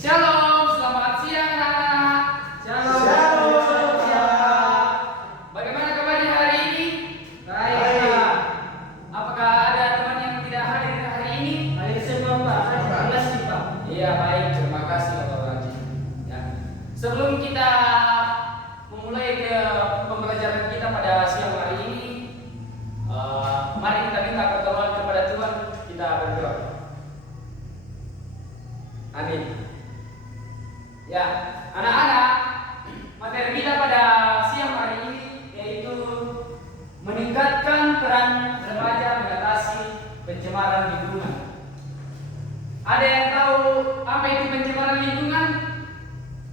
Shalom, selamat siang anak-anak. Shalom. Shalom. Siang. Bagaimana kabarnya hari ini? Baik. Apakah ada teman yang tidak hadir hari ini? Hadir semua Pak. Saya kelas nih Pak. Iya baik, terima kasih Bapak Raji. Ya. Sebelum kita memulai ke pembelajaran kita pada siang hari ini, mari kita minta pertolongan kepada Tuhan. Kita berdoa. Amin. Ya, anak-anak, materi kita pada siang hari ini yaitu meningkatkan peran remaja mengatasi pencemaran lingkungan. Ada yang tahu apa itu pencemaran lingkungan?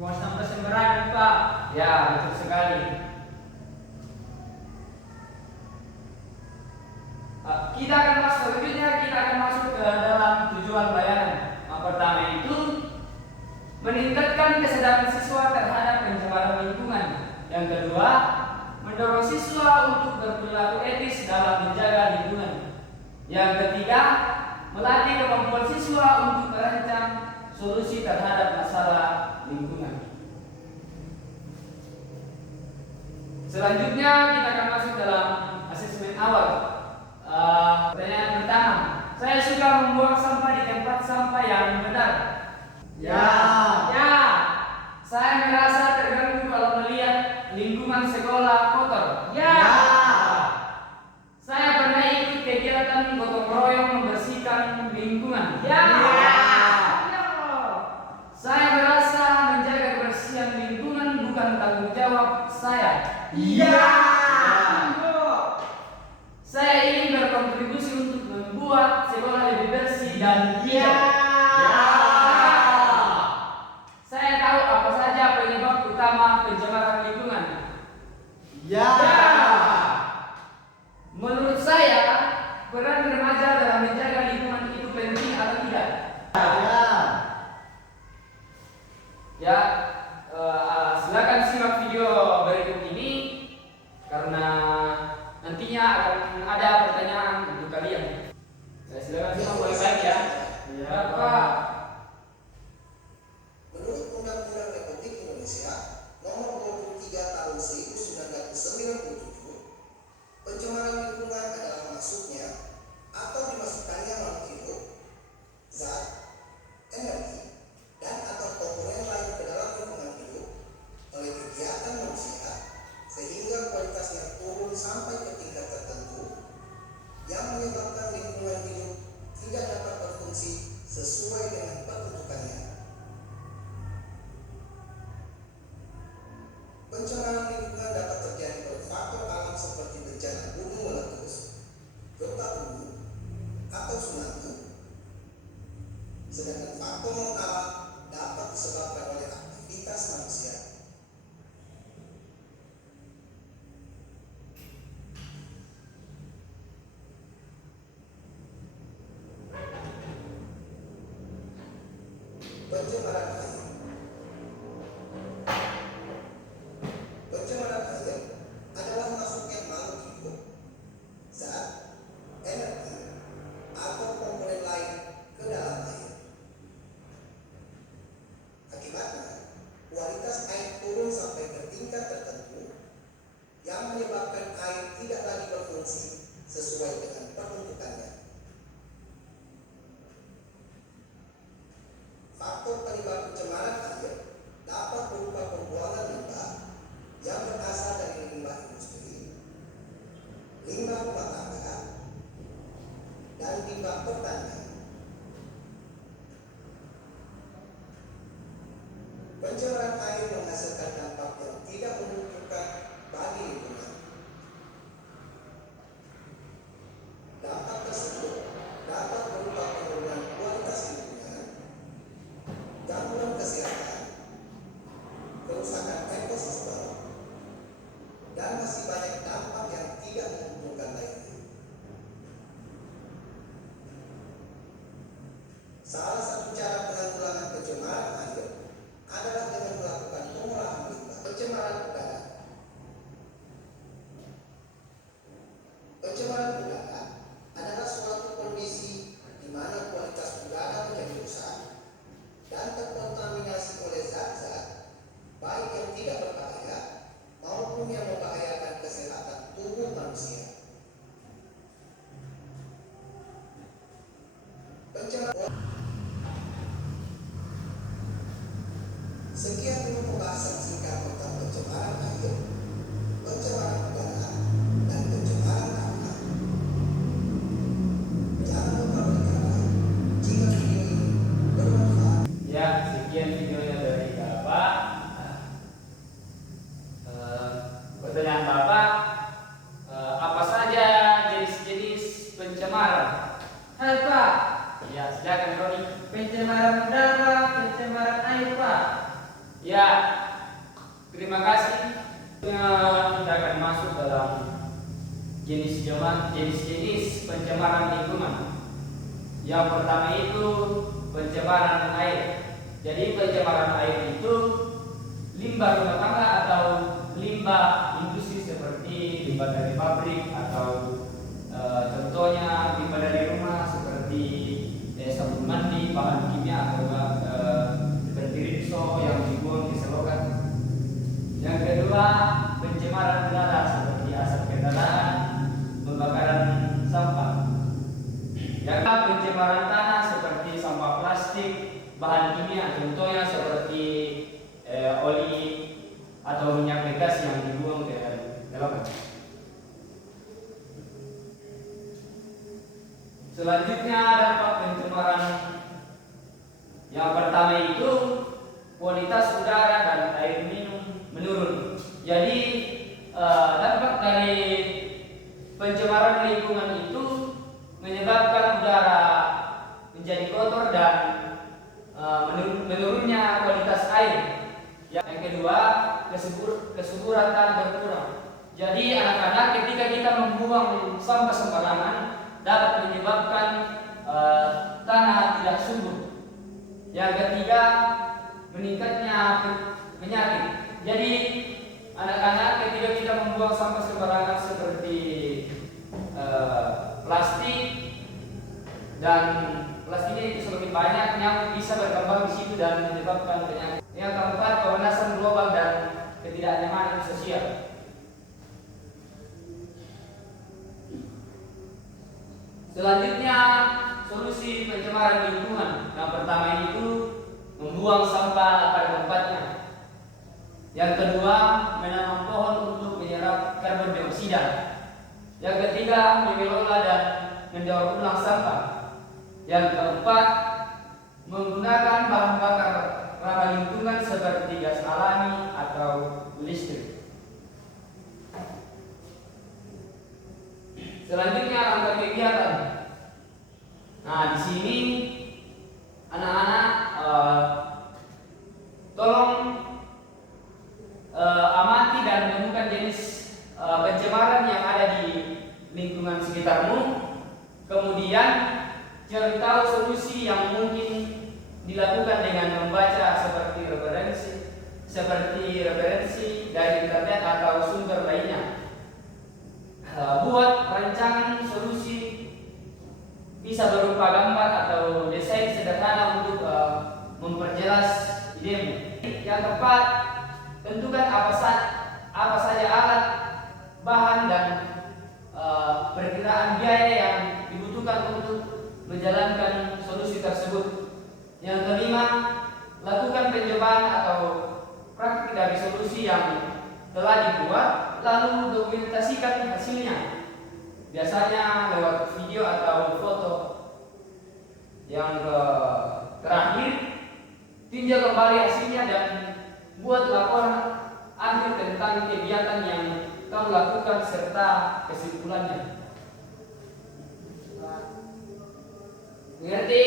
Buang sampah sembarangan Pak. Ya, betul sekali. Kita akan masuk selanjutnya, kita akan masuk ke dalam tujuan layanan. Yang pertama itu meningkatkan kesadaran siswa terhadap pencemaran lingkungan. Yang kedua, mendorong siswa untuk berperilaku etis dalam menjaga lingkungan. Yang ketiga, melatih kemampuan siswa untuk merancang solusi terhadap masalah lingkungan. Selanjutnya kita akan masuk dalam asesmen awal. Pertanyaan pertama, saya suka membuang sampah di tempat sampah yang benar. Ya. Ya. Saya merasa terganggu kalau melihat lingkungan sekolah kotor. Ya. Saya pernah ikut kegiatan gotong royong membersihkan lingkungan. Ya. Saya merasa menjaga kebersihan lingkungan bukan tanggung jawab saya. Iya. Saya ingin berkontribusi untuk membuat sekolah lebih bersih dan hijau. Saya tahu apa saja penyebab utama pencemaran lingkungan. Ya. Menurut saya, peran remaja dalam menjaga lingkungan itu penting atau tidak? Ya, silakan simak video berikut ini karena nantinya akan ada pertanyaan untuk kalian. Saya silakan simak baik-baik ya. Ya Pak. Menurut Undang-Undang Republik Indonesia Nomor 23 Tahun 1997, pencemaran lingkungan adalah masuknya atau dimasukkannya makhluk hidup, zat, energi, dan atau komponen lain ke dalam lingkungan hidup oleh kegiatan manusia sehingga kualitasnya turun sampai ke tingkat tertentu yang menyebabkan lingkungan hidup tidak dapat berfungsi sesuai dengan peruntukannya. Pencemaran lingkungan dapat terjadi oleh faktor alam seperti bencana gunung meletus, gempa bumi, atau tsunami. Sedangkan faktor non-alam dapat disebabkan oleh aktivitas manusia. Pencemaran air. Pencemaran air adalah masuknya makhluk hidup, zat, energi, atau komponen lain ke dalam air. Akibatnya, kualitas air turun sampai ke tingkat tertentu yang menyebabkan air tidak lagi berfungsi sesuai dengan peruntukannya. Faktor penyebab pencemaran air dapat berupa pembuangan limbah yang berasal dari limbah industri, limbah rumah tangga, dan limbah pertanian. Pencemaran air menghasilkan dampak yang tidak menguntungkan bagi lingkungan. Dampak tersebut dapat berupa penurunan kualitas lingkungan, gangguan kesehatan, kerusakan ekosistem, dan masih banyak dampak yang tidak menguntungkan lainnya. Salah satu cara penanggulangan pencemaran air adalah dengan melakukan Sekian dulu pembahasan singkat tentang pencemaran air, pencemaran udara, dan pencemaran tanah. Jangan lupa berkata, jika video ini bermanfaat. Ya, sekian videonya dari Bapak. Pertanyaan Bapak, apa saja jenis-jenis pencemaran? Hai Pak, Ya, silakan Roni. pencemaran udara, pencemaran air Pak. Ya, terima kasih. Kita akan masuk dalam jenis-jenis pencemaran lingkungan. Yang pertama itu pencemaran air. Jadi pencemaran air itu limbah rumah tangga atau limbah industri seperti limbah dari pabrik atau contohnya limbah dari rumah seperti sabun mandi, bahan kimia atau seperti rinso yang dibuang di selokan. Yang kedua pencemaran udara seperti asap kendaraan, pembakaran sampah. Yang ketiga pencemaran tanah seperti sampah plastik, bahan kimia, contohnya seperti oli atau minyak gas yang dibuang ke selokan. Selanjutnya dampak pencemaran yang pertama itu kualitas udara dan air minum menurun. Jadi dampak dari pencemaran lingkungan itu menyebabkan udara menjadi kotor dan menurunnya kualitas air. Yang kedua, kesuburan tanah berkurang. Jadi anak-anak ketika kita membuang sampah sembarangan dapat menyebabkan tanah tidak subur. Yang ketiga, meningkatnya penyakit. Jadi anak-anak ketika kita membuang sampah sembarangan seperti plastik dan plastiknya itu semakin banyak, nyamuk bisa berkembang di situ dan menyebabkan penyakit. Yang keempat, pemanasan global dan ketidaknyamanan sosial. Selanjutnya, solusi pencemaran lingkungan. Yang pertama itu membuang sampah pada tempatnya. Yang kedua, menanam pohon untuk menyerap karbon dioksida. Yang ketiga, mengelola dan mendaur ulang sampah. Yang keempat, menggunakan bahan bakar ramah lingkungan seperti gas alami atau listrik. Selanjutnya langkah kegiatan. Nah, di sini anak-anak tolong amati dan menemukan jenis pencemaran yang ada di lingkungan sekitarmu. Kemudian cari tahu solusi yang mungkin dilakukan dengan membaca seperti referensi dari internet atau sumber lainnya. Buat rancangan solusi bisa berupa gambar atau desain sederhana untuk memperjelas idemu. Yang keempat, tentukan apa saja alat, bahan dan perkiraan biaya yang dibutuhkan untuk menjalankan solusi tersebut. Yang kelima, lakukan percobaan atau praktik dari solusi yang telah dibuat, lalu dokumentasikan hasilnya, biasanya lewat video atau foto. Yang terakhir, tinjau kembali hasilnya dan buat laporan akhir tentang kegiatan yang kamu lakukan serta kesimpulannya. Mengerti?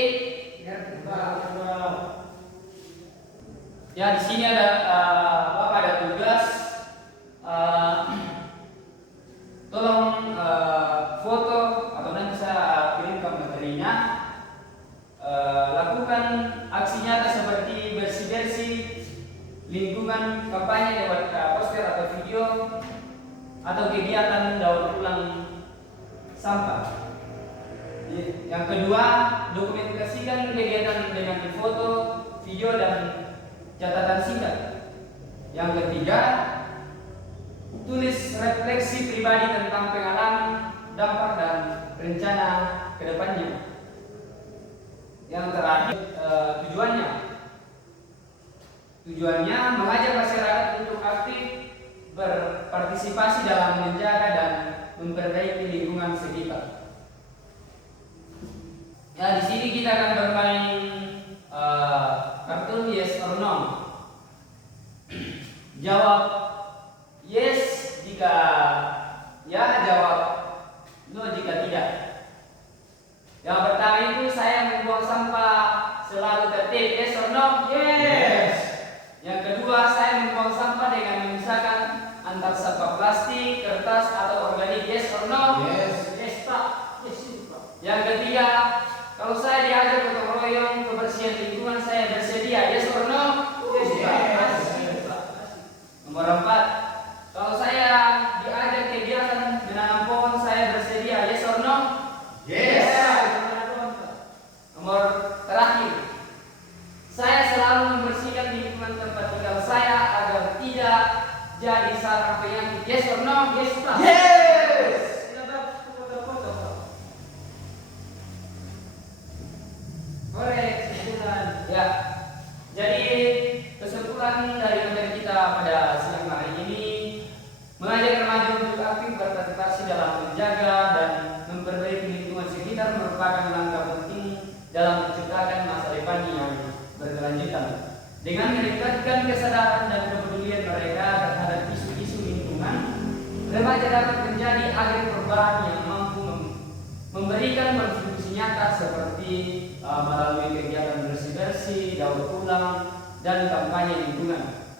Ngerti Pak. Ya, di sini ada Bapak ada tugas. Tolong foto atau nanti saya kirimkan materinya. Lakukan aksi nyata seperti bersih-bersih lingkungan, kampanye lewat poster atau video, atau kegiatan daur ulang sampah. Yang kedua, dokumentasikan kegiatan dengan foto, video dan catatan singkat. Yang ketiga, tulis refleksi pribadi tentang pengalaman, dampak dan rencana ke depannya. Yang terakhir, tujuannya. Tujuannya mengajak masyarakat untuk aktif berpartisipasi dalam menjaga dan memperbaiki lingkungan sekitar. Ya, di sini kita akan bermain kartun yes or no. Jawab yes jika ya, jawab no jika tidak. Yang pertama itu, saya membuang sampah selalu tertib, yes or no? Yes. Yang kedua, saya membuang sampah dengan memisahkan antar sampah plastik, kertas atau organik, yes or no? Yes. Yes, Pak. Yes, Pak. Yang ketiga, kalau saya diajak gotong royong kebersihan lingkungan, saya bersedia, yes or no? Yes, Pak. Asik, Pak. Nomor 4, kalau saya diajak kegiatan menanam pohon, saya bersedia, yes or no? Yes. Nomor terakhir, saya selalu membersihkan lingkungan tempat tinggal saya agar tidak jadi sarang penyakit, yes or no? Yes, Pak. Yes. Korek, kesimpulan. Ya. Jadi kesimpulan dari materi kita pada siang hari ini, mengajak remaja untuk aktif berpartisipasi dalam menjaga dan memperbaiki lingkungan sekitar merupakan langkah penting dalam menciptakan masa depan yang berkelanjutan. Dengan meningkatkan kesadaran dan kepedulian mereka terhadap isu-isu lingkungan, remaja dapat menjadi agen perubahan yang mampu memberikan kontribusi nyata seperti melalui kegiatan bersih-bersih, daur ulang, dan kampanye lingkungan.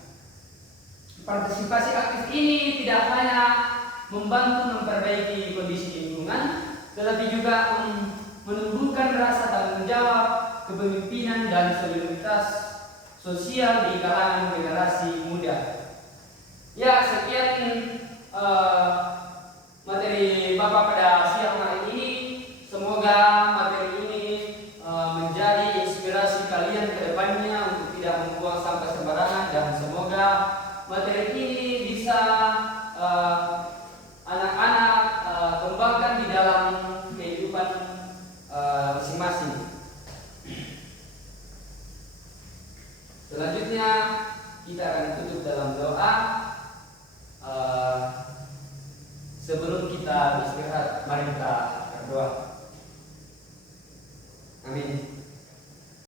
Partisipasi aktif ini tidak hanya membantu memperbaiki kondisi lingkungan, tetapi juga menumbuhkan rasa tanggung jawab, kepemimpinan, dan solidaritas sosial di kalangan generasi muda. Ya, sekian materi Bapak pada siang hari ini. Semoga materi ini menjadi inspirasi kalian ke depannya untuk tidak membuang sampah sembarangan, dan semoga materi ini bisa anak-anak kembangkan di dalam kehidupan masing-masing. Selanjutnya kita akan tutup dalam doa.